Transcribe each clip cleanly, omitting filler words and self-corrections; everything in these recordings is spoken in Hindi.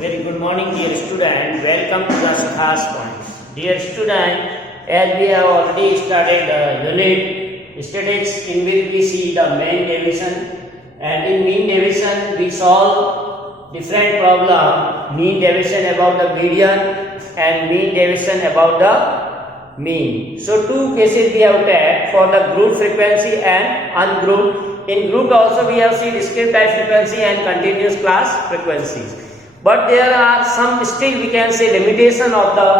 Very good morning, dear student. Welcome to the Sukhas Point. Dear student, as we have already started the unit statistics, in which we see the mean division, and in mean division we solve different problem. Mean division about the median and mean division about the mean. So two cases we have taken for the group frequency and ungrouped. In group also we have seen discrete time frequency and continuous class frequencies. But there are some still we can say limitation of the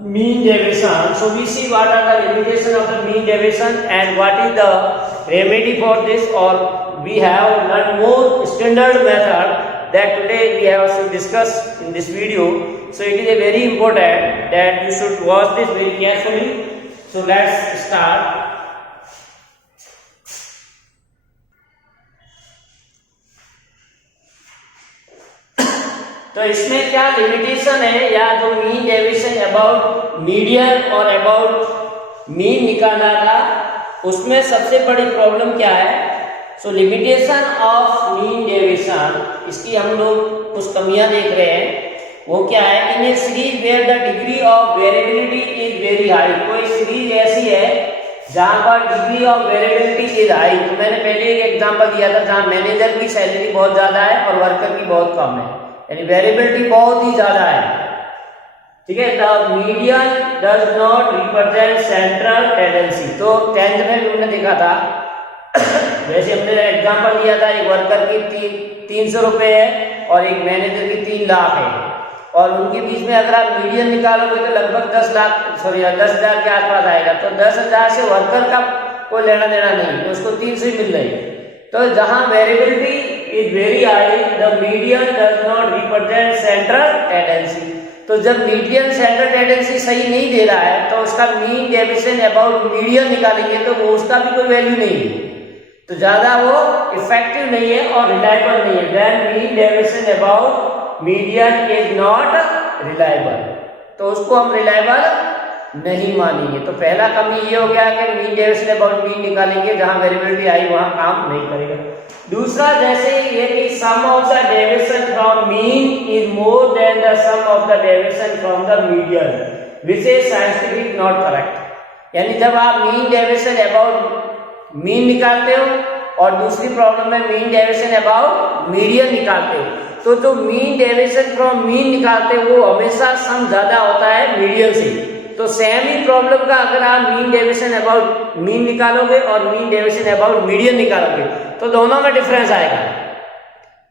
mean deviation. So we see what are the limitation of the mean deviation and what is the remedy for this, or we have learned more standard method that today we have to discuss in this video. So it is a very important that you should watch this very carefully. So let's start. तो इसमें क्या लिमिटेशन है या जो मीन डेविएशन अबाउट मीडियन और अबाउट मीन निकालना था, उसमें सबसे बड़ी प्रॉब्लम क्या है? सो लिमिटेशन ऑफ मीन डेविएशन, इसकी हम लोग कुछ कमियां देख रहे हैं. वो क्या है? In a series where the degree of variability is very high. कोई सीरीज ऐसी है जहां पर degree of variability is high. तो मैंने पहले एक एग्जांपल दिया था जहां मैनेजर की सैलरी बहुत ज्यादा है और वर्कर की बहुत कम है, यानी वेरिएबिलिटी बहुत ही ज्यादा है. ठीक है. The median does not represent central tendency. तो 10th में भी हमने देखा था जैसे हमने एग्जांपल दिया था, एक वर्कर की 300 रुपए है और एक मैनेजर की 3 लाख है, और उनके बीच में अगर आप मीडियन निकालोगे तो लगभग 10,000 के आसपास आएगा. तो 10,000 से वर्कर का कोई लेना देना नहीं, तो उसको 300 ही मिल रही. तो जहां variability is very high, the median does not represent central tendency. तो जब मीडियन सेंट्रल टेंडेंसी सही नहीं दे रहा है तो उसका मीन डेविएशन अबाउट मीडियन निकालेंगे तो वो उसका भी कोई वैल्यू नहीं है, तो ज्यादा वो इफेक्टिव नहीं है और रिलायबल नहीं है. Then mean deviation about median is not reliable, तो उसको हम रिलायबल नहीं मानेंगे. तो पहला कमी ये हो गया कि मीन डेविएशन अबाउट मीन निकालेंगे, जहां वेरिएबिलिटी आई वहां काम नहीं करेगा. दूसरा जैसे ये कि sum of the deviation from mean is more than the sum of the deviation from the median, which is scientific not correct. यानी जब आप मीन डेविएशन अबाउट मीन निकालते हो और दूसरी प्रॉब्लम में मीन डेविएशन अबाउट मीडियन निकालते हो, तो जो मीन डेविएशन फ्रॉम मीन निकालते हो वो हमेशा सम ज्यादा होता है मीडियन से. तो सेम ही प्रॉब्लम का अगर आप मीन डेविएशन अबाउट मीन निकालोगे और मीन डेविएशन अबाउट मीडियन निकालोगे तो दोनों में डिफरेंस आएगा.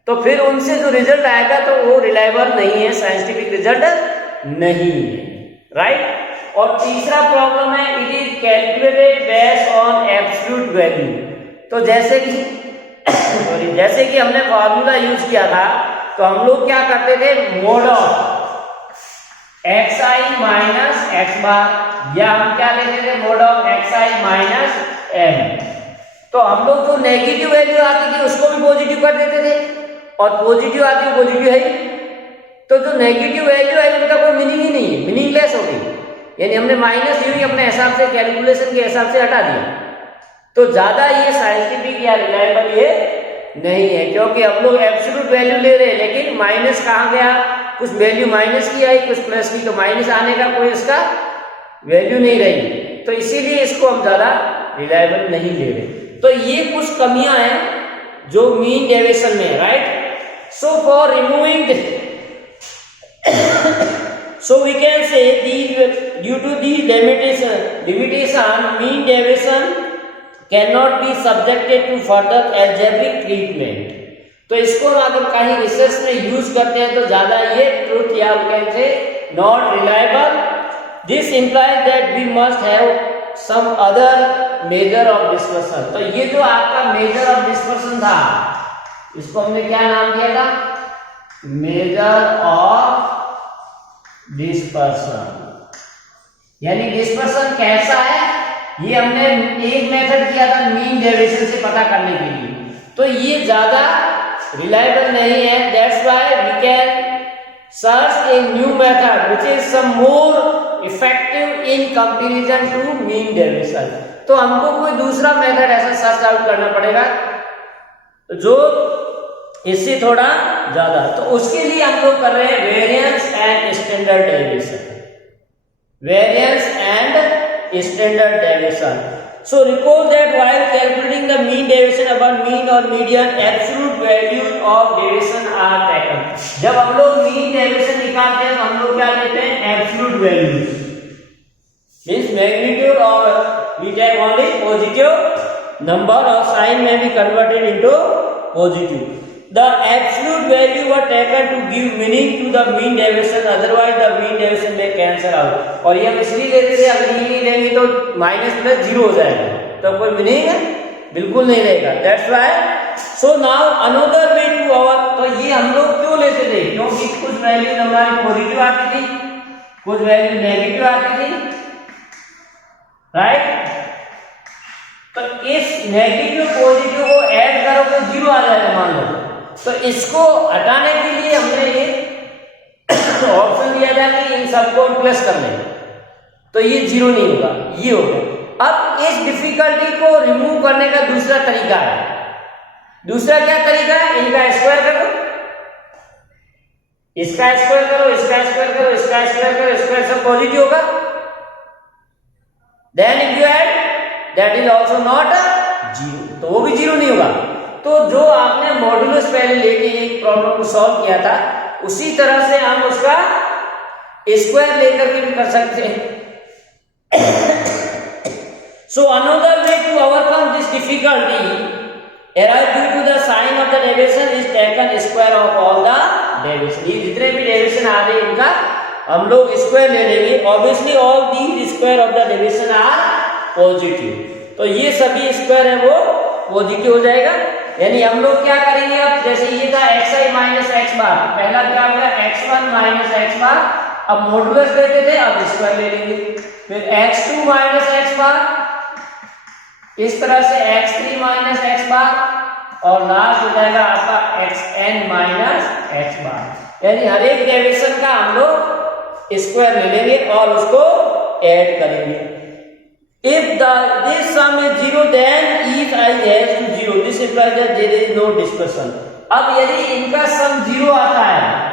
तो फिर उनसे जो रिजल्ट आएगा तो वो रिलायबल नहीं है, साइंटिफिक रिजल्ट नहीं है. राइट. और तीसरा प्रॉब्लम है it is calculated based on absolute value. तो जैसे कि हमने फॉर्मूला यूज किया था, तो हम लोग क्या करते थे, mode of xi minus x बार, या हम क्या लेते थे, mode of xi minus m. तो हम लोग जो नेगेटिव वैल्यू आती थी उसको भी पॉजिटिव कर देते थे, और पॉजिटिव आती है पॉजिटिव है. तो जो नेगेटिव वैल्यू है उनका कोई मीनिंग ही नहीं है, मीनिंगलेस हो गई. यानी हमने माइनस यू ही अपने हिसाब से कैलकुलेशन के हिसाब से हटा दिया. तो ज्यादा ये साइंटिफिक या रिलायबल ये नहीं है, क्योंकि हम लोग एब्सोल्यूट वैल्यू ले रहे हैं लेकिन माइनस कहाँ गया, कुछ वैल्यू माइनस की आई कुछ प्लस की, तो माइनस आने का कोई इसका वैल्यू नहीं रही. तो इसीलिए इसको हम ज्यादा रिलायबल नहीं ले रहे. तो ये कुछ कमियां हैं जो मीन डेविएशन में है. Right. So for removing so we can say due to these limitation mean deviation cannot be subjected to further algebraic treatment. तो इसको अगर कहीं रिसर्च में यूज करते हैं तो ज्यादा ये ट्रूथ या can say not reliable. This implies that we must have some other measure of dispersion. तो ये जो आपका मेजर ऑफ डिस्पर्सन था, इसको हमने क्या नाम दिया था, मेजर ऑफ डिस्पर्सन. यानी डिस्पर्सन कैसा है ये हमने एक मेथड किया था मीन डेविएशन से पता करने के लिए, तो ये ज्यादा रिलायबल नहीं है. That's why we can search a new method which is some more effective in comparison to mean deviation. तो हमको कोई दूसरा मेथड ऐसा सर्च आउट करना पड़ेगा जो इससे थोड़ा ज्यादा। तो उसके लिए हम लोग कर रहे हैं variance and standard deviation, variance and standard deviation. So recall that while calculating the mean deviation about mean or median, absolute values of deviation are taken. जब हम लोग mean deviation निकालते हैं तो हम लोग क्या लेते हैं? Absolute values, means magnitude, or we take only positive number or sign may be converted into positive. The absolute value were taken to give meaning to the mean deviation, otherwise the mean deviation may cancel out. और ये हम इसलिए लेते थे, अगर ये नहीं लेंगे तो माइनस प्लस जीरो हो जाएगा, तो कोई मीनिंग बिल्कुल नहीं रहेगा। That's why so now another way to our, तो ये हम लोग क्यों लेते थे? क्योंकि कुछ वैल्यू हमारी पॉजिटिव आती थी, कुछ वैल्यू नेगेटिव आती थी, राइट? तो इस नेगेटिव पॉजिटिव को ऐड करो तो जीरो आ जाएगा मान लो। तो इसको हटाने के लिए हमने ये ऑप्शन दिया था कि इन सबको प्लस कर लें, तो ये जीरो नहीं होगा, ये होगा। अब इस डिफिकल्टी को रिमूव करने का दूसरा तरीका है। दूसरा क्या तरीका है? इनका स्क्वायर करो, इसका स्क्वायर करो, इसका स्क्वायर करो, इसका स्क्वायर करो, स्क्वायर सब पॉजिटिव होगा। Then if you add that is also not zero, तो वो भी जीरो नहीं होगा। तो जो आपने मॉड्यूलस पहले लेके एक प्रॉब्लम को सॉल्व किया था, उसी तरह से हम उसका स्क्वायर लेकर के भी कर सकते हैं। So another way to overcome this difficulty arrived due to the sign of the deviation is taken square of all the deviation. ये जितने भी डेविएशन आ रहे हैं इनका हम लोग स्क्वायर ले लेंगे। Obviously all these square of the deviation are positive, तो ये सभी स्क्वायर है वो पॉजिटिव हो जाएगा। यानी हम लोग क्या करेंगे, अब जैसे ये था xi माइनस एक्स बार, पहला क्या होगा x1 माइनस एक्स बार, अब मॉडुलस लेते थे, अब स्क्वायर ले लेंगे। फिर x2 माइनस एक्स बार, इस तरह से x3 माइनस एक्स बार, और लास्ट हो जाएगा आपका xn माइनस एक्स बार। यानी हर एक डेविएशन का हम लोग स्क्वायर ले लेंगे और उसको ऐड करेंगे। If this sum is zero, then each I has to zero. This implies that there is no dispersion. अब यदि इनका सम जीरो आता है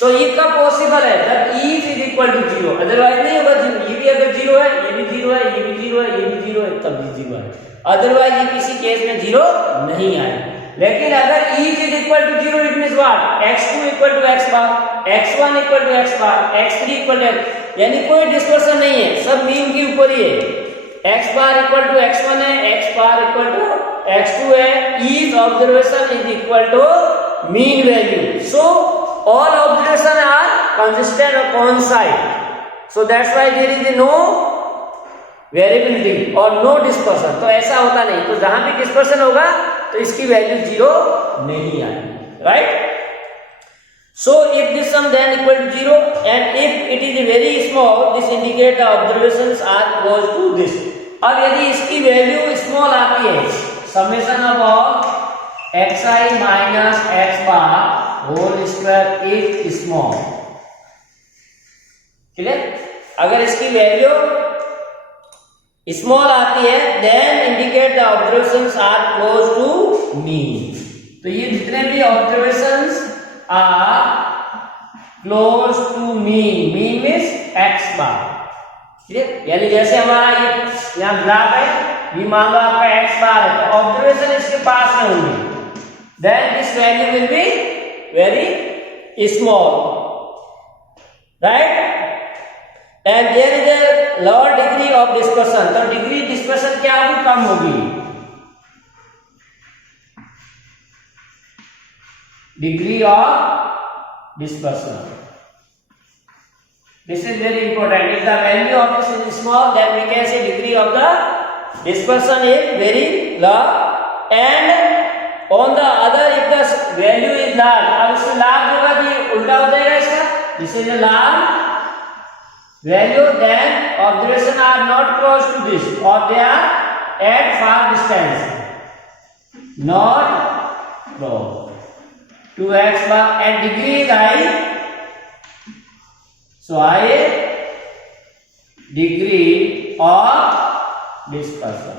तो ये कब पॉसिबल है? जब each is equal to zero, otherwise नहीं होगा जीरो। ये भी अगर जीरो है, ये भी जीरो है, ये भी जीरो है, ये भी जीरो है, तब भी जीरो है, अदरवाइज ये किसी केस में जीरो नहीं आए। लेकिन अगर each is equal to zero, it means what? x2 equal to x bar, x1 equal to x bar, x3 equal to x, यानी कोई डिस्पर्शन नहीं है, सब मीन के ऊपर ही है। x bar equal to x1 है, x bar equal to x2 है। Each observation is equal to mean value, so all observation are consistent और coincide, so that's why there is no variability और नो डिस्पर्शन। तो ऐसा होता नहीं, तो जहां भी डिस्पर्शन होगा तो इसकी वैल्यू जीरो नहीं आएगी, right? So if this sum then equal to zero, and if it is very small, this indicate the observations are close to this. अब यदि इसकी वैल्यू स्मॉल आती है, summation of all xi minus X bar whole square is small, clear? अगर इसकी वैल्यू स्मॉल आती है, then indicate the observations are close to mean. तो ये जितने भी observations are close to mean, mean means x bar, ठीक? यानी जैसे हमारा ये यहाँ ग्राफ है, ये मान लो आपका x बार है, तो ऑब्जर्वेशन इसके पास में होंगे, then this value will be very small, right? And there is a lower degree of dispersion, तो डिग्री डिस्पर्शन क्या होगी? कम होगी। Degree of dispersion, this is very important. If the value of this is small, then we can say degree of the dispersion is very low, and on the other if the value is large, अब इसमें large होगा तो ये उल्टा हो जाएगा इसका, this is a large value, then observation are not close to this, or they are at far distance, not close to x bar, and degree is high, so high degree of dispersion.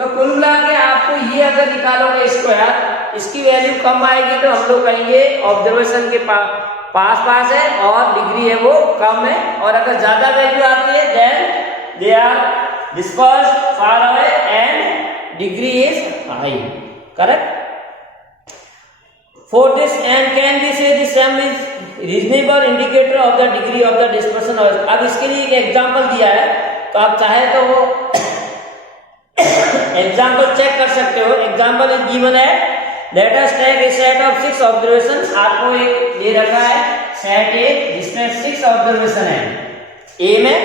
तो कुल मिला के आपको ये अगर निकालोगे स्क्वायर, इसकी वैल्यू कम आएगी तो हम लोग कहेंगे ऑब्जर्वेशन के पास है और डिग्री है वो कम है, और अगर ज्यादा वैल्यू आती है then they are dispersed far away and degree is high. Correct. For this and can we say the sum is reasonable indicator of the degree of the dispersion. अब इसके लिए एक एग्जांपल दिया है, तो आप चाहे तो वो एग्जांपल चेक कर सकते हो. एग्जांपल इज गिवन है, let us take a set of 6 observations. आपको एक ये रखा है सेट ए जिसमें 6 ऑब्जर्वेशन है ए में,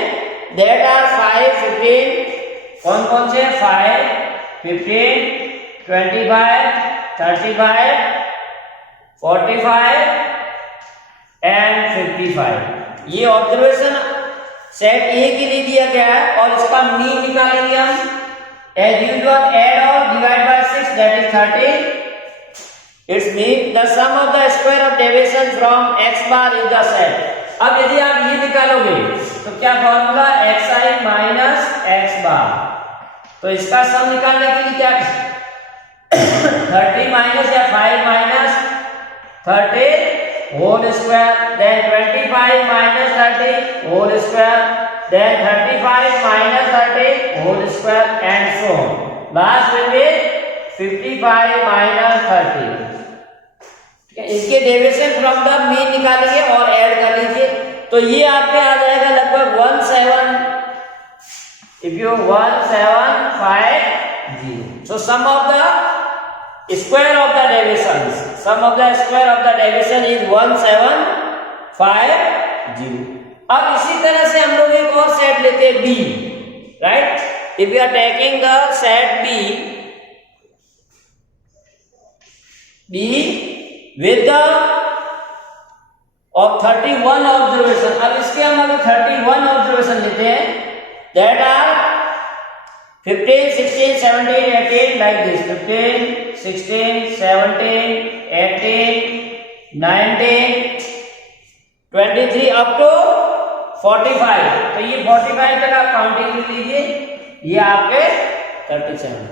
दैट आर 5, 15. कौन कौन से? 5, 15, 25, 35, 45 एंड 55. ये ऑब्जर्वेशन सेट ए के लिए दिया गया है और इसका मीन निकालेंगे हम. एज यूजुअल एड और divide by 6 that is 30. It's mean the sum of the square of deviation from x bar is the set. अब यदि आप ये निकालोगे तो क्या formula xi minus x bar. तो इसका सम निकालने के लिए क्या 30 माइनस या 5 minus 30 whole square, then 25 minus 30 whole square, then 35 minus 30 whole square and so on. Last will be 55 minus 30. इसके डेविएशन फ्रॉम द मीन निकालेंगे और ऐड कर लीजिए, तो ये आपके आ जाएगा लगभग 1750. So sum of the square of the deviations, sum of the square of the deviation is 1750. अब इसी तरह से हम लोग एक और सेट लेते हैं B, right? If we are taking the set B with the of 31 observation. अब इसके हम अगर 31 ऑब्जर्वेशन लेते हैं, that are 15, 16, 17, 18 like this. 15, 16, 17, 18, 19, 23 up to 45. तो ये 45 तक आप काउंटिंग लीजिए, ये आपके 37,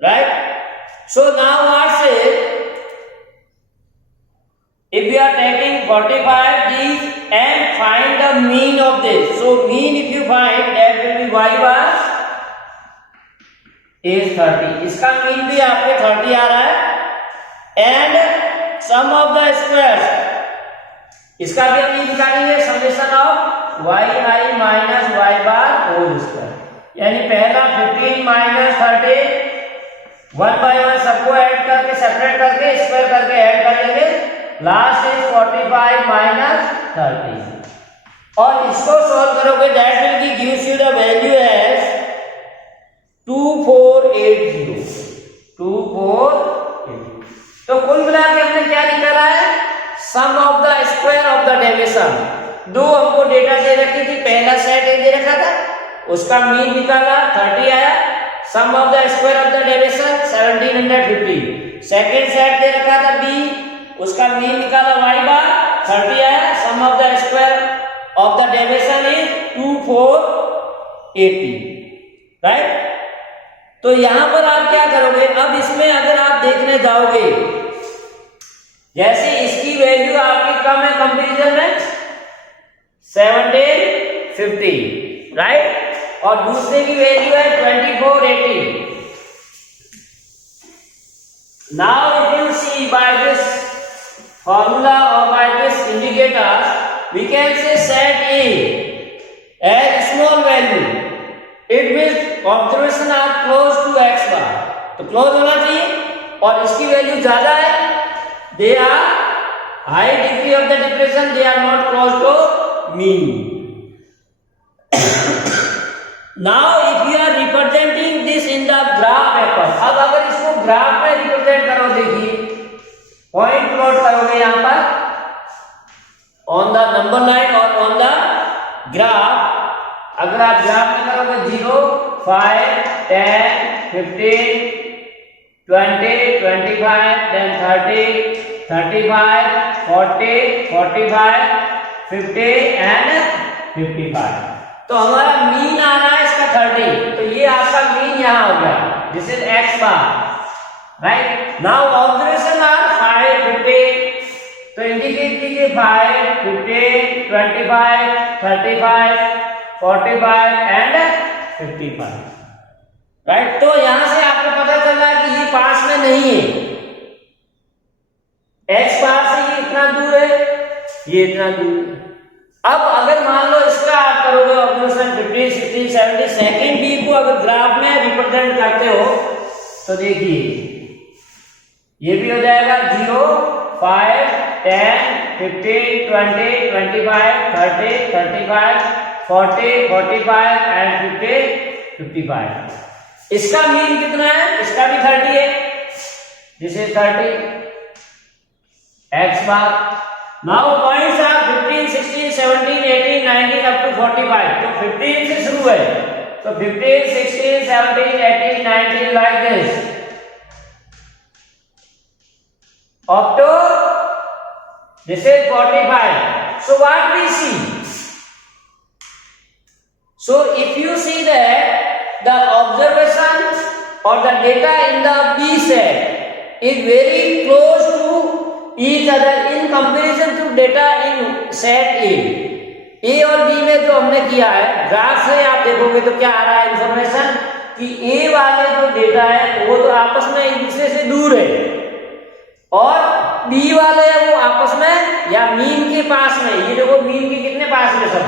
right? So now what say, if we are taking 45 these and find the mean of this. So mean if you find, that will be y bar is 30. इसका मीन भी आपके 30 आ रहा है. And sum of the squares, इसका भी हम निकालेंगे summation of yi minus y bar whole square. यानी पहला 15 माइनस 30 1 बाय 1 सबको ऐड करके सेपरेट करके स्क्वायर करके ऐड कर लेंगे. लास्ट इज 45 माइनस 30 और इसको सॉल्व करोगे, that will gives you the value as 2480. तो कुल मिला के हमने क्या निकाला है, sum of the square of the deviation. दो हमको डेटा दे रखी थी, पहला सेट ए दे रखा था, उसका मीन निकाला 30 आया. Sum of the square of the deviation 1750. Second set दे रखा था बी, उसका मीन निकाला y बार 30 आया. Sum of the square of the deviation is 2480, right? तो यहां पर आप क्या करोगे, अब इसमें अगर आप देखने जाओगे, जैसे इसकी वैल्यू आपकी कम है कंपैरिजन में 1750, राइट? और दूसरे की वैल्यू है 2480. Now if you see by this formula or by this indicator, we can say set A as small value. It means observation are close to x bar. तो क्लोज होना चाहिए, और इसकी वैल्यू ज्यादा है, they are high degree of the depression, they are not close to mean. Now if you are representing this in the graph paper, अब अगर इसको ग्राफ में रिप्रेजेंट करो, देखिए पॉइंट प्लॉट करोगे यहां पर ऑन द नंबर लाइन और ऑन द ग्राफ. अगर आप ग्राफ में करोगे 0, 5, 10, 15, 20, 25, then 30, 35, 40, 45, 50 and 55. तो हमारा मीन आ रहा है इसका 30, तो ये आपका मीन यहां हो गया. This is x bar, right? Now observation are 5, 15. तो इंडिकेट कीजिए 5, 15, 25, 35, 45 एंड 55, राइट? तो यहां से आपको पता चल रहा है कि ये पास में नहीं है, x बार से ये इतना दूर है, ये इतना दूर है। अब अगर मान लो इसका आप करोगे ऑब्जर्वेशन 50, 60, 70 सेकंड बी को अगर ग्राफ में रिप्रेजेंट करते हो तो देखिए ये भी हो जाएगा 0, 5, 10, 15, 20, 25, 30, 35, 40, 45 एंड 50, 55। इसका मीन कितना है? इसका भी 30 है, this is 30 x bar। Now points are 15, 16, 17, 18, 19 up to 45। तो 15 से शुरू है, तो 15, 16, 17, 18, 19 like this up to this is 45। So what we see? So if you see that the observation or the data in the B set is very close to each other in comparison to data in set A और B में जो हमने किया है, ग्राफ से आप देखोगे तो क्या आ रहा है इंफॉर्मेशन कि A वाले जो डेटा है वो तो आपस में एक दूसरे से दूर है और B वाले वो आपस में या मीन के पास में, ये देखो मीन के कितने पास में सब,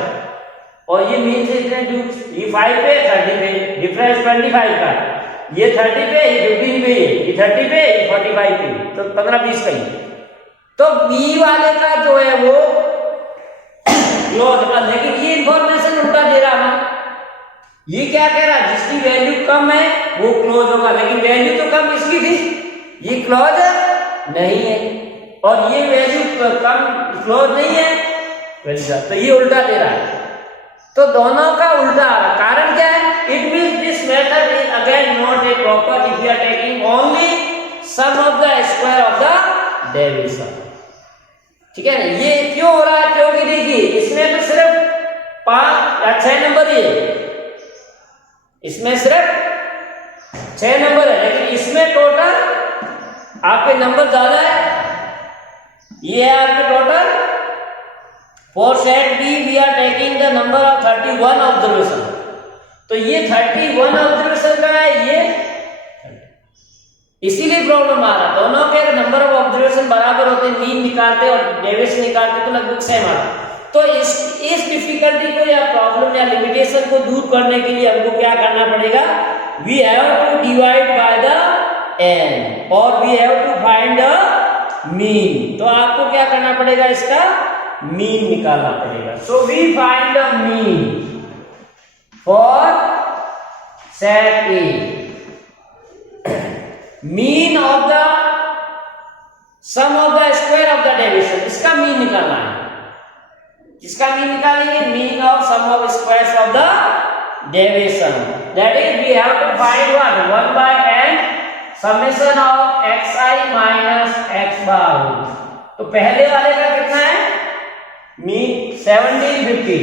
और ये मीन से इतने दूर, ये 5 पे 30 पे, डिफरेंस 25 का, ये 30 पे ये 15 पे, ये 30 पे ये 45 पे, तो 15-20 का ही। तो बी वाले का जो है वो क्लोज, लेकिन ये इंफॉर्मेशन उल्टा दे रहा है, ये क्या कह रहा है जिसकी वैल्यू कम है वो क्लोज होगा, लेकिन वैल्यू तो कम इसकी थी, ये क्लोज नहीं है, और ये वैल्यू कम क्लोज नहीं है, तो ये उल्टा दे रहा है। तो दोनों का उल्टा आ रहा है, कारण क्या है? It means this method is again not a proper if you are taking only sum of the square of the deviation, ठीक है ना? ये क्यों हो रहा है? क्योंकि देखिए इसमें तो सिर्फ 5 या 6 नंबर ही है, इसमें सिर्फ 6 नंबर है, लेकिन इसमें टोटल आपके नंबर ज्यादा है, ये है आपके total. For set B we are taking the number of 31 observation, तो ये 31 ऑब्जर्वेशन का है, ये इसीलिए प्रॉब्लम आ रहा है। दोनों के नंबर ऑफ ऑब्जर्वेशन बराबर होते, मीन निकालते और डेविएशन निकालते तो लगभग सेम आ रहा। तो इस डिफिकल्टी को या प्रॉब्लम या लिमिटेशन को दूर करने के लिए हमको क्या करना पड़ेगा? We have to divide by the n और we have to find the mean. तो आपको क्या करना पड़ेगा? इसका मीन निकालना पड़ेगा। So we find the mean for set A. Mean of the sum of the square of the deviation, इसका मीन निकालना है। किसका मीन निकालेंगे? Mean of sum of squares of the deviation, that is we have to find what 1 by n summation of xi minus x bar. तो पहले वाले का कितना है? Mean 1750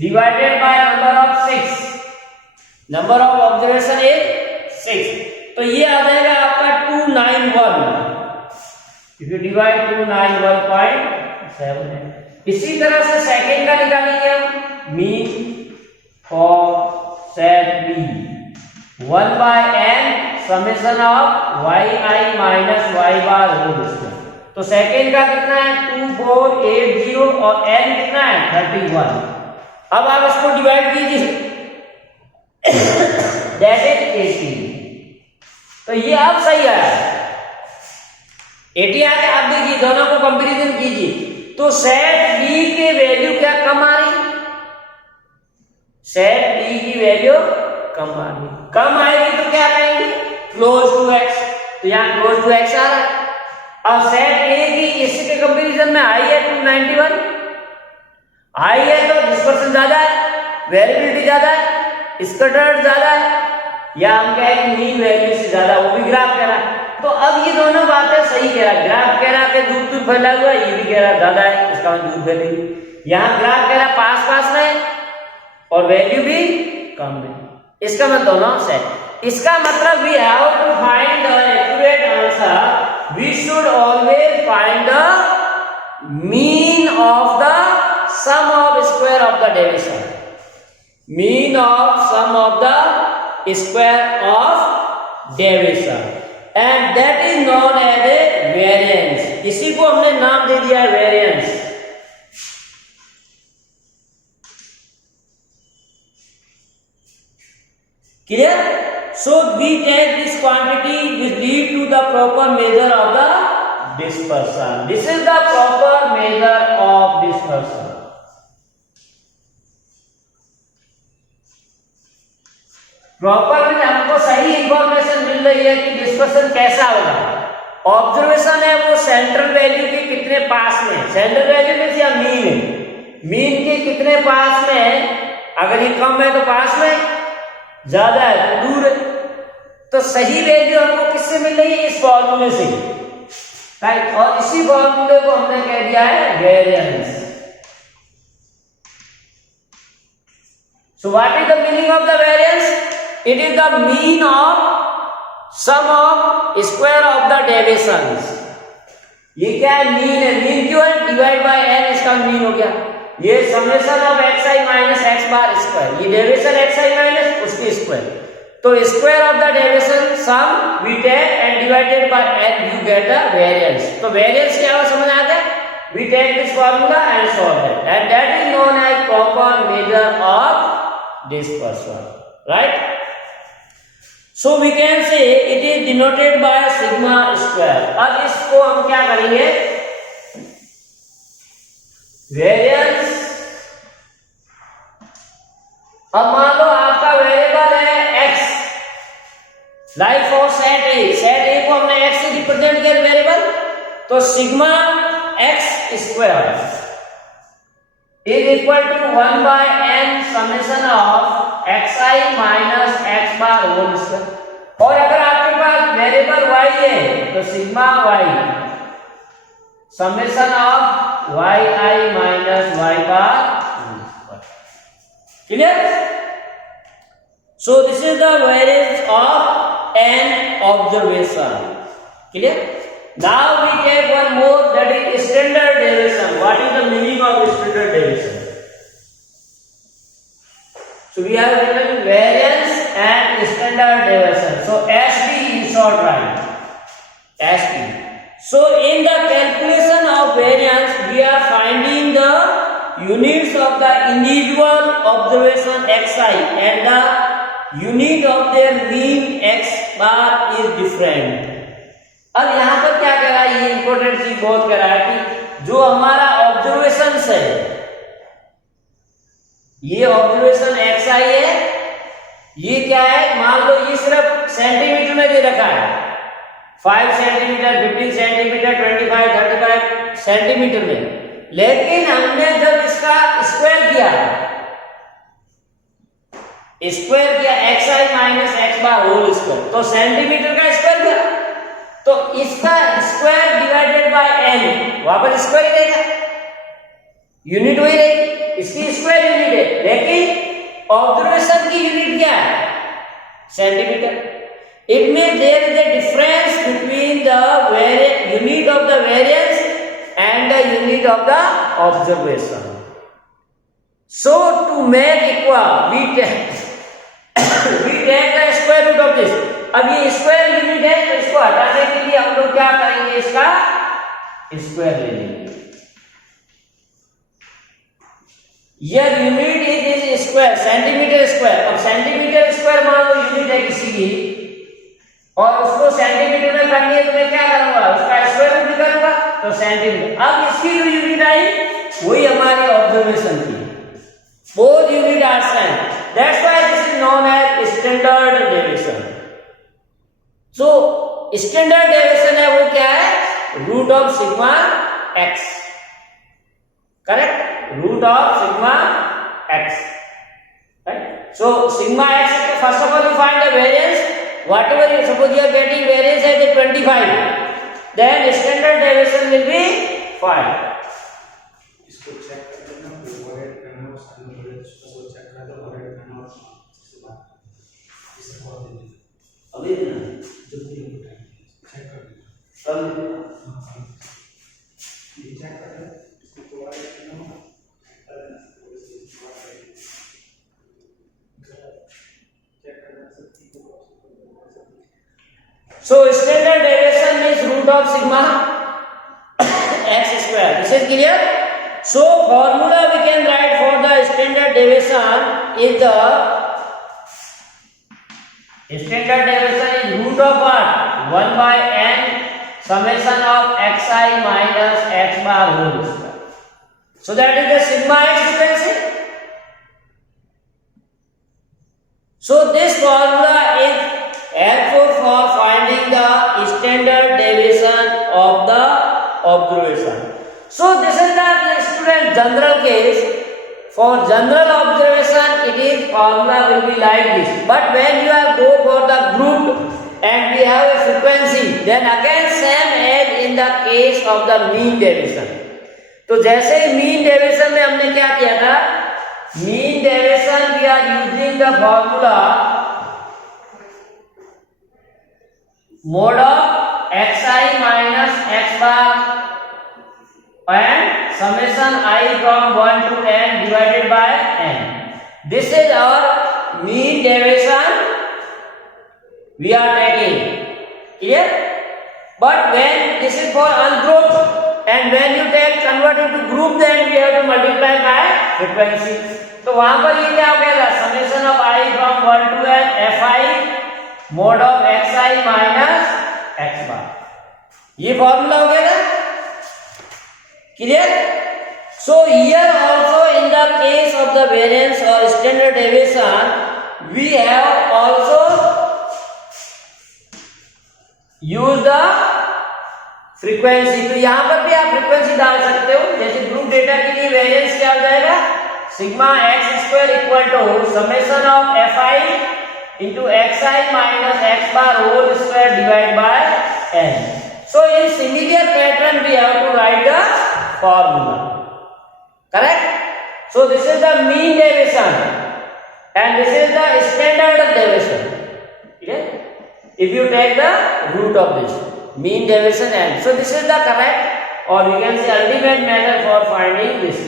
divided by number of 6, number of observation is 6, तो ये आ जाएगा आपका 291 इफ यू डिवाइड 291.7। इसी तरह से सेकंड का निकालेंगे हम mean for set B 1 by n summation of yi minus y bar whole square. तो सेकंड का कितना है? 2480 और n कितना है? 31। अब आप इसको डिवाइड कीजिए, दैट इज 80। तो ये अब सही आया, 80 आ गया। अब देखिए दोनों को कंपैरिजन कीजिए, तो सेट बी की वैल्यू क्या कम आ रही? सेट बी की वैल्यू कम आ रही, कम आएगी तो क्या करेंगे? क्लोज टू x, तो यहाँ क्लोज टू x आ रहा है। अब सेट ए की इसके कंपैरिजन में हाई है 291, हाई है तो डिस्पर्शन ज्यादा है, वेरिएबिलिटी ज्यादा है, स्कैटर्ड ज्यादा है, या हम कहें मीन वैल्यू से ज्यादा, वो भी ग्राफ कह रहा है। तो अब ये दोनों बातें सही कह रहा है, ग्राफ कह रहा है कि दूर दूर फैला हुआ है, ये भी कह रहा है ज्यादा है, इसका दूर फैलेगी। यहाँ ग्राफ कह रहा है पास पास में और वैल्यू भी कम है, इसका मतलब दोनों से, इसका मतलब we have to find the accurate answer, we should always find the mean of the sum of square of the deviation, mean of sum of the square of deviation, and that is known as a variance. इसी को हमने नाम दे दिया है variance. Clear? So we take this quantity which lead to the proper measure of the dispersion. This is the proper measure of dispersion. Proper में हमको सही इंफॉर्मेशन मिल रही है कि डिस्पर्शन कैसा होगा। ऑब्जर्वेशन है वो सेंट्रल वैल्यू के कितने पास में, सेंट्रल वैल्यू में या मीन, मीन के कितने पास में है, अगर ये कम है तो पास में, ज्यादा है तो दूर है। तो सही वैल्यू हमको किससे मिल रही है, इस फॉर्मूले से, राइट। और इसी फॉर्मूले को हमने कह दिया है variance. So what is the meaning of the variance? It is the mean of sum of square of the deviations. ये क्या है, मीन है। मीन क्यों है, डिवाइड बाय एन इसका मीन हो गया। ये summation of X I minus X bar square, ये डेविएशन एक्स आई माइनस उसकी स्क्वायर, तो square of the deviation sum we take and divided by N you get the variance. तो वेरिएंस क्या है समझ आता है, we take this formula and solve that, and that is known as proper measure of dispersion, right. So we can say it is denoted by sigma square. अब इसको हम क्या करेंगे, वेरिएंस। अब मान लो आपका वेरिएबल है x, like for set A को हमने x से रिप्रेजेंट किया वेरिएबल, तो sigma x square is equal to 1 by n summation of xi minus x bar whole square. और अगर आपके पास वेरिएबल y है तो sigma y summation of yi minus y bar. Clear? So this is the variance of an observation. Clear? Now we take one more, that is standard deviation. What is the meaning of standard deviation? So we have written variance and standard deviation. So SD in short, right? SD. So in the calculation of variance, we are finding the units of the individual observation xi and the unit of their mean x bar is different. अब यहाँ पर क्या कह रहा है, ये इंपॉर्टेंट चीज बहुत कह रहा है कि जो हमारा ऑब्जर्वेशन है, ये ऑब्जर्वेशन xi है, ये क्या है, मान लो ये सिर्फ सेंटीमीटर में दे रखा है, 5 सेंटीमीटर, 15 सेंटीमीटर, 25, 35 सेंटीमीटर में, लेकिन हमने जब इसका स्क्वायर किया xi minus x bar whole square, तो सेंटीमीटर का स्क्वायर किया, तो इसका स्क्वायर डिवाइडेड बाय n, वापस स्क्वायर ही रहेगा, यूनिट वही रहेगी, इसकी स्क्वायर यूनिट है, लेकिन ऑब्जर्वेशन की यूनिट क्या है, centimetre. It means there is a difference between the unit of the variance and the unit of the observation. So to make equal, we take the square root of this. अब ये स्क्वायर यूनिट है, तो इसको हटाने के लिए हम लोग क्या करेंगे, इसका स्क्वायर ले लेंगे। यह unit is square, centimetre square. अब सेंटीमीटर स्क्वायर मान लो यूनिट है किसी की, और उसको सेंटीमीटर में करनी है, तो मैं क्या करूंगा, उसका स्क्वायर रूट निकालूंगा, तो सेंटीमीटर। अब इसकी जो यूनिट आई वही हमारी ऑब्जर्वेशन की, both unit are same, that's why this is known as standard deviation. So standard deviation है वो क्या है, root of sigma X, correct, root of sigma X, right. So sigma X, first of all you find the variance, whatever you suppose you are getting variance as a 25, then standard deviation will be 5. इसको चेक कर लेना, ओवरहेड करना, साइन ओवरहेड इसको चेक कर दो, ओवरहेड करना और इसके बाद अभी इतना जब भी आपको टाइम चेक कर लीजिए। कल ये चेक कर लें, इसको प्रोवाइड करना होगा। so standard deviation is root of sigma x square. This is clear. So formula we can write for the standard deviation is the standard deviation is root of what? 1 by n summation of xi minus x bar whole square. So that is the sigma x you can see. So this formula is helpful for finding the standard deviation of the observation. So this is the student general case. For general observation, it is formula will be like this. But when you are go for the group and we have a frequency, then again same as in the case of the mean deviation. तो जैसे mean deviation में हमने क्या किया था? Mean deviation we are using the formula mod of xi minus x bar and summation I from 1 to n divided by n. This is our mean deviation we are taking. Clear? But when this is for ungrouped and when you take convert into group, then we have to multiply by frequency. तो वहां पर ये क्या हो गया? Summation of I from 1 to n fi mod of xi minus x bar. ये फॉर्मूला हो गया ना? Clear? So here also in the case of the variance or standard deviation, we have also used the frequency. तो यहाँ पर भी आप frequency डाल सकते हो. जैसे ग्रुप डेटा के लिए वेरिएंस क्या हो जाएगा? Sigma x square equal to summation of fi into xi minus x bar whole square divided by n. So in similar pattern we have to write the formula. Correct? So this is the mean deviation and this is the standard deviation. Okay? If you take the root of this mean deviation and so this is the correct or you can say ultimate method for finding this.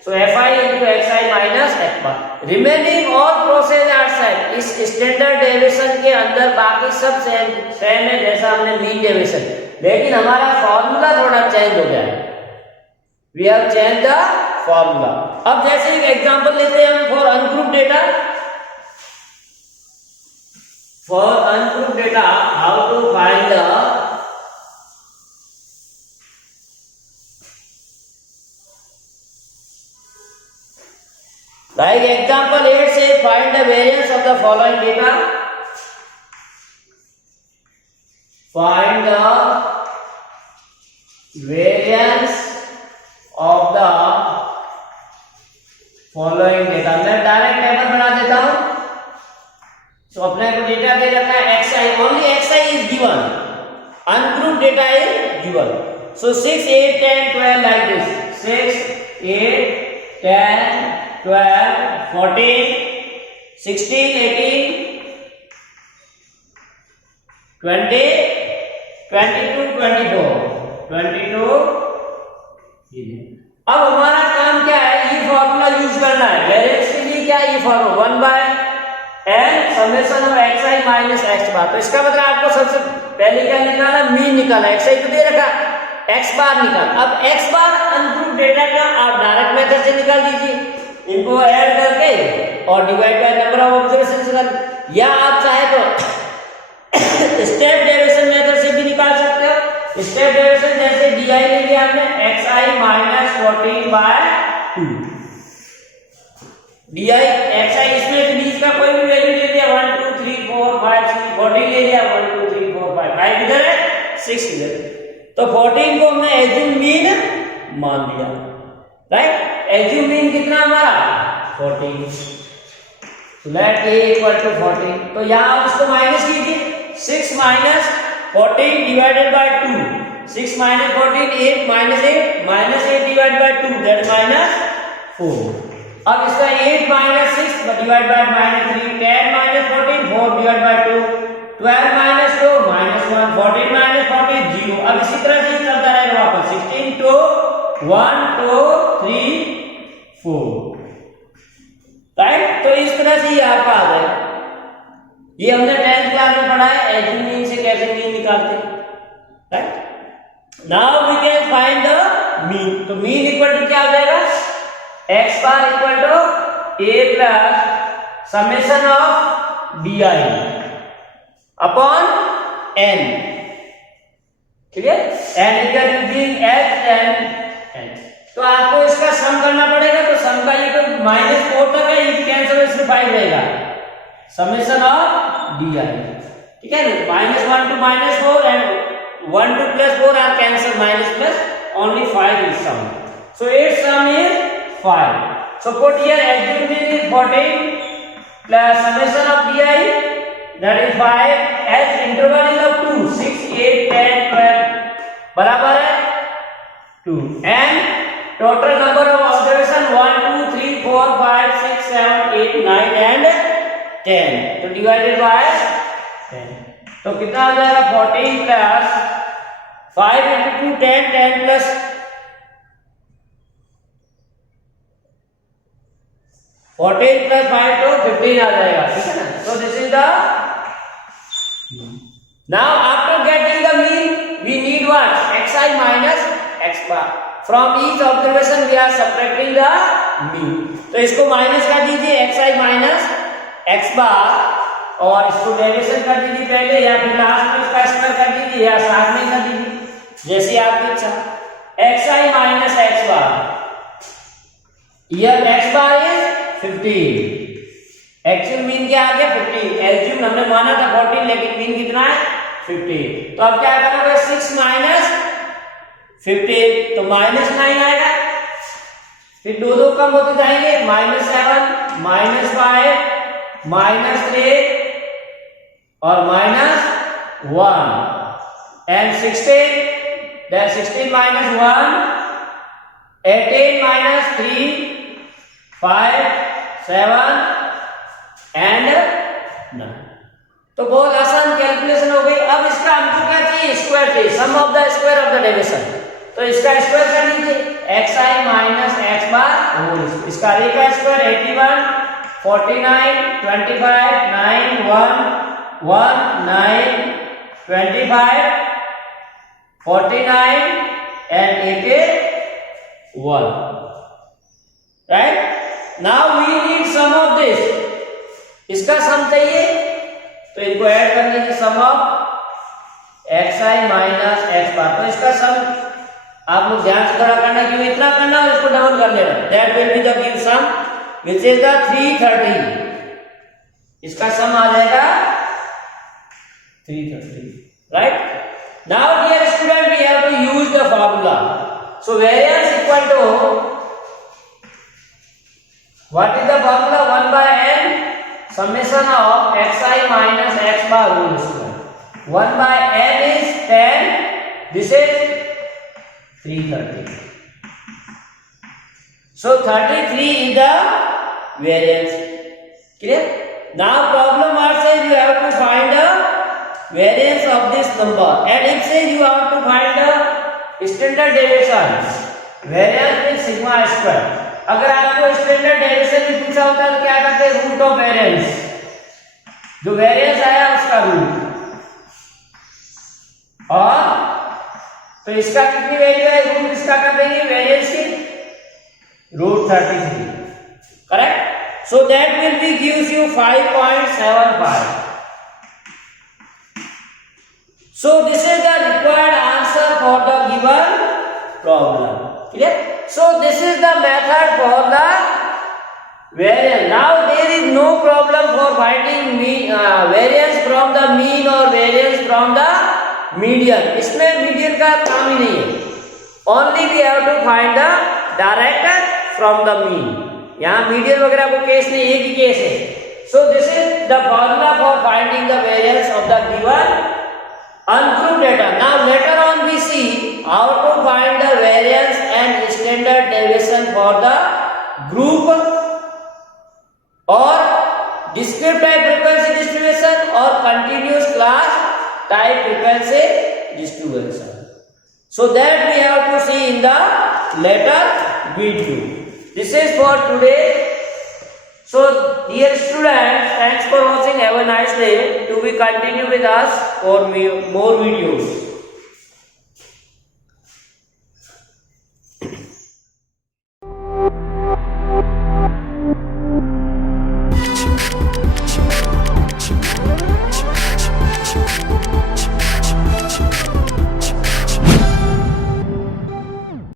So fi into xi minus x bar. Remaining all process are same. इस standard deviation के अंदर बाकी सब सेम है जैसा हमने mean deviation. लेकिन हमारा फॉर्मूला थोड़ा चेंज हो गया है. We have changed the formula. अब जैसे एक एग्जांपल लेते हैं हम for ungrouped data. For ungrouped data, how to find the like example 8 says find the variance of the following data. Find the variance of the following data. मैं डायरेक्ट टेबल बना देता हूं. So अपने को डेटा दे रखा है xi, only xi is given, ungrouped data is given. So 6, 8, 10, 12 like this. 6, 8, 10, 12, 14, 16, 18, 20, 22, 24, 22. अब हमारा काम क्या है? ये फॉर्मूला यूज करना है. वेरिएंस के लिए क्या ये formula 1 by n summation of xi minus x bar. तो इसका मतलब आपको सबसे पहले क्या निकालना? मीन निकालना. xi तो दे रखा, x बार निकाल. अब x बार अनग्रुप डेटा का आप डायरेक्ट मेथड से निकाल दीजिए, इनको ऐड करके और divide by number of observation से कर, या आप चाहे तो स्टेप डेविएशन मेथड से भी निकाल सकते हो. स्टेप डेविएशन जैसे di ले लिया हमने xi minus 14 by 2. di xi इसमें बीच का कोई भी वैल्यू ले लिया 1 2 3 4 5 6 14 ले लिया 1 2 3 4 5 5 इधर है 6 इधर. तो 14 को हमने एज्यूम मीन मान लिया. राइट? एज्यूम मीन कितना हमारा 14. So let a equal to 14. तो यहाँ आप इसको माइनस कीजिए. 6 minus 14 divided by 2. 6 minus 14 8 minus 8 divided by 2 that is minus 4. अब इसका 8 minus 6 divide by minus 3, 10 minus 14, 4 divide by 2, 12 minus 2 minus 1, 14 minus 40 0। अब इसी तरह से चलता रहेगा वापस 16 2 1 2 3 4, राइट। तो इस तरह से ये आपका आ जाएगा। ये हमने 10th क्लास में पढ़ा है एज्यूम मीन से कैसे मीन निकालते हैं, right. Now we can find the mean. तो मीन इक्वल टू क्या हो जाएगा, x bar equal to a plus summation of bi upon n, clear. n equal to h and n। तो आपको इसका सम करना पड़ेगा। तो सम का ये तो -4 तक है, ये कैंसिल इसमें 5 रहेगा, समेशन ऑफ bi, ठीक है ना। -1 to -4 and 1 to +4 are cancel, minus plus only 5 is sum. So its sum is 5. So put here assume is 14 plus summation of bi, that is 5, as interval is of 2, 6 8 10 12 बराबर है 2, and total number of observation 1 2 3 4 5 6 7 8 9 and 10, तो divided by 10, तो कितना आ जाएगा 14 प्लस 5 into 2 10, 10 प्लस 14 प्लस 5 तो 15 आ जाएगा, ठीक है ना। so this is the now after getting the mean we need what, xi minus x bar, from each observation we are subtracting the mean। तो इसको माइनस कर दीजिए xi minus x bar, और इसको डेरिवेशन कर दीजिए पहले, या फिर लास्ट में इसका स्क्वायर कर दीजिए, या साथ में कर दीजिए, जैसी आपकी इच्छा। xi minus x bar, here x bar is 15, actual mean क्या आ गया 15, एज्यूम हमने माना था 14 लेकिन मीन कितना है 15। तो अब क्या करोगे 6 माइनस 15, तो -9 आएगा, फिर दो दो कम होते जाएंगे, -7 -5 -3 और -1 and 16, then 16 minus 1 18 minus 3 5 7 and 9। तो बहुत आसान कैलकुलेशन हो गई। अब इसका हमको क्या चाहिए, स्क्वायर चाहिए, sum of the square of the deviation. तो इसका स्क्वायर कर लीजिए xi minus x bar whole, इसका a का square 81 49 25 9 1 1 9 25 49 and 81, right। now we need sum of this, इसका सम चाहिए, तो इनको ऐड कर लीजिए, सम of xi minus x bar. तो इसका सम आप लोग ध्यान से थोड़ा करना, क्यों इतना करना और इसको डबल कर लेना, that will be the give sum which is the 330। इसका सम आ जाएगा 330, right. Now dear student we have to use the formula. So variance equal to what is the formula, 1 by n summation of xi minus x bar whole square। 1 by n is 10, this is 330, so 33 is the variance, clear। now problem what says you have to find the variance of this number, and it says you have to find the standard deviation, variance with sigma square। अगर आपको स्टैंडर्ड डेविएशन भी पूछा होता है तो क्या करते हैं, रूट ऑफ वेरिएंस, जो वेरिएंस आया उसका रूट, और तो इसका कितनी वैल्यू है, रूट इसका कर देंगे वेरिएंस की root 33, correct. So that will be gives you 5.75। So this is the required answer for the given problem, clear. So this is the method for the variance. Now there is no problem for finding mean, variance from the mean or variance from the median. इसमें median का काम ही नहीं है, only we have to find the direct from the mean। यहाँ median वगैरह को केस नहीं, एक ही केस है। So this is the formula for finding the variance of the given ungrouped data। Now later on we see how to find the variance and standard deviation for the group continuous class type frequency distribution. So that we have to see in the later video. This is for today. So dear students, thanks for watching. Have a nice day. To be continue with us for more videos.